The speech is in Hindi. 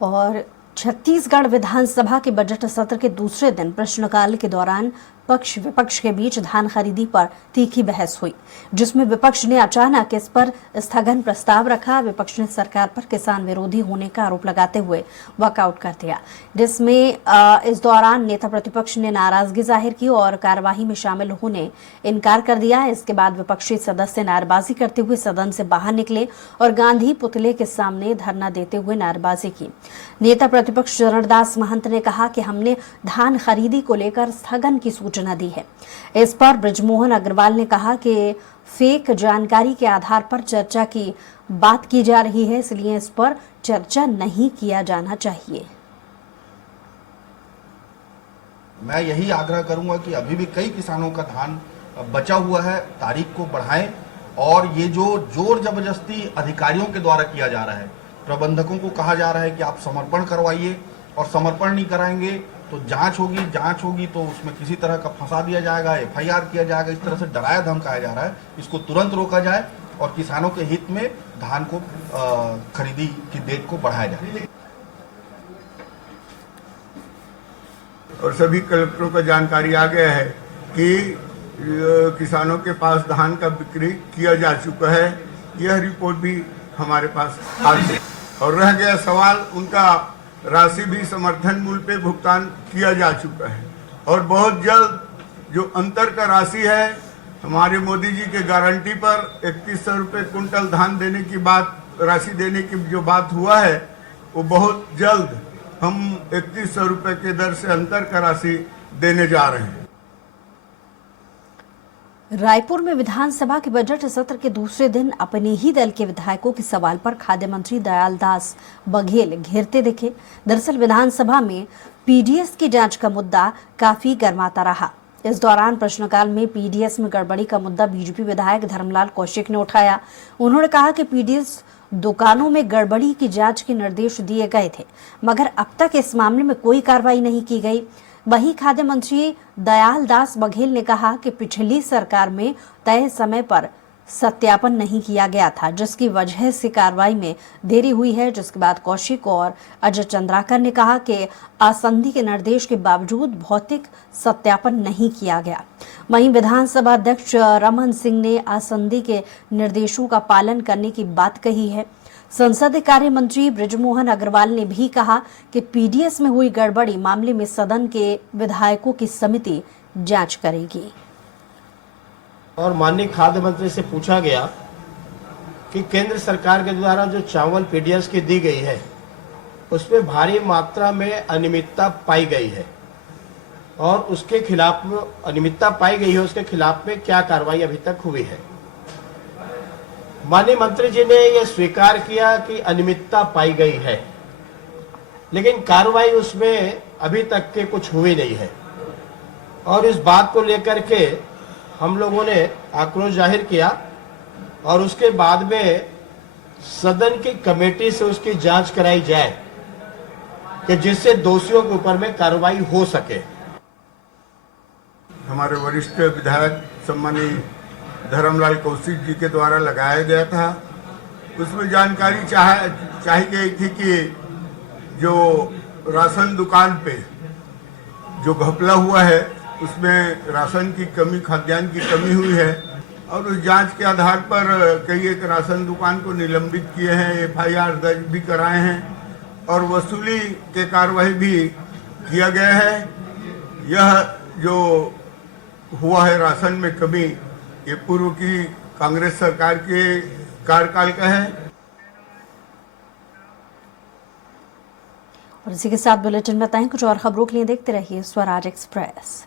और छत्तीसगढ़ विधानसभा के बजट सत्र के दूसरे दिन प्रश्नकाल के दौरान पक्ष विपक्ष के बीच धान खरीदी पर तीखी बहस हुई, जिसमें विपक्ष ने अचानक इस पर स्थगन प्रस्ताव रखा। विपक्ष ने सरकार पर किसान विरोधी होने का आरोप लगाते हुए वॉकआउट कर दिया, जिसमें इस दौरान नेता प्रतिपक्ष ने नाराजगी जाहिर की और कार्यवाही में शामिल होने इनकार कर दिया। इसके बाद विपक्षी सदस्य नारेबाजी करते हुए सदन से बाहर निकले और गांधी पुतले के सामने धरना देते हुए नारेबाजी की। नेता प्रतिपक्ष चरणदास महंत ने कहा कि हमने धान खरीदी को लेकर स्थगन की सूचना दी है। इस पर बृजमोहन अग्रवाल ने कहा कि फेक जानकारी के आधार पर चर्चा की बात की जा रही है, इसलिए इस पर चर्चा नहीं किया जाना चाहिए। मैं यही आग्रह करूंगा कि अभी भी कई किसानों का धान बचा हुआ है, तारीख को बढ़ाएं। और ये जो जोर जबरदस्ती अधिकारियों के द्वारा किया जा रहा है, प्रबंधकों को कहा जा रहा है कि आप समर्पण करवाइए, और समर्पण नहीं कराएंगे तो जांच होगी तो उसमें किसी तरह का फंसा दिया जाएगा, एफआईआर किया जाएगा। इस तरह से डराया धमकाया जा रहा है, इसको तुरंत रोका जाए और किसानों के हित में धान को खरीदी की डेट को बढ़ाया जाए। और सभी कलेक्टरों को जानकारी आ गया है कि किसानों के पास धान का बिक्री किया जा चुका है। यह रिपोर्ट भी हमारे पास आ गई। और रह गया सवाल, उनका राशि भी समर्थन मूल्य पे भुगतान किया जा चुका है। और बहुत जल्द जो अंतर का राशि है, हमारे मोदी जी के गारंटी पर 3100 रुपये कुंटल धान देने की बात, राशि देने की जो बात हुआ है, वो बहुत जल्द हम 3100 रुपये के दर से अंतर का राशि देने जा रहे हैं। रायपुर में विधानसभा के बजट सत्र के दूसरे दिन अपने ही दल के विधायकों के सवाल पर खाद्य मंत्री दयालदास बघेल घेरते दिखे। दरअसल विधानसभा में पीडीएस की जांच का मुद्दा काफी गर्माता रहा। इस दौरान प्रश्नकाल में पीडीएस में गड़बड़ी का मुद्दा बीजेपी विधायक धर्मलाल कौशिक ने उठाया। उन्होंने कहा कि पीडीएस दुकानों में गड़बड़ी की जांच के निर्देश दिए गए थे, मगर अब तक इस मामले में कोई कार्रवाई नहीं की गई। वहीं खाद्य मंत्री दयालदास बघेल ने कहा कि पिछली सरकार में तय समय पर सत्यापन नहीं किया गया था, जिसकी वजह से कार्रवाई में देरी हुई है। जिसके बाद कौशिक और अजय चंद्राकर ने कहा कि आसंदी के निर्देश के बावजूद भौतिक सत्यापन नहीं किया गया। वहीं विधानसभा अध्यक्ष रमन सिंह ने आसंदी के निर्देशों का पालन करने की बात कही है। संसदीय कार्य मंत्री बृजमोहन अग्रवाल ने भी कहा कि पीडीएस में हुई गड़बड़ी मामले में सदन के विधायकों की समिति जांच करेगी। और माननीय खाद्य मंत्री से पूछा गया कि केंद्र सरकार के द्वारा जो चावल पीडीएस की दी गई है, उसमें भारी मात्रा में अनियमितता पाई गई है और उसके खिलाफ में अनियमितता पाई गई है, उसके खिलाफ में क्या कार्रवाई अभी तक हुई है। माननीय मंत्री जी ने यह स्वीकार किया कि अनियमितता पाई गई है, लेकिन कार्रवाई उसमें अभी तक के कुछ हुई नहीं है। और इस बात को लेकर के हम लोगों ने आक्रोश जाहिर किया और उसके बाद में सदन की कमेटी से उसकी जांच कराई जाए कि जिससे दोषियों के ऊपर में कार्रवाई हो सके। हमारे वरिष्ठ विधायक सम्मानीय धर्मलाल कौशिक जी के द्वारा लगाया गया था, उसमें जानकारी चाही गई थी कि जो राशन दुकान पे जो घपला हुआ है, उसमें राशन की कमी, खाद्यान्न की कमी हुई है। और उस जांच के आधार पर कई एक राशन दुकान को निलंबित किए हैं, एफआईआर दर्ज भी कराए हैं और वसूली के कार्रवाई भी किया गया है। यह जो हुआ है राशन में कमी, ये पूर्व की कांग्रेस सरकार के कार्यकाल का है। और इसी के साथ बुलेटिन में बताएं, कुछ और खबरों के लिए देखते रहिए स्वराज एक्सप्रेस।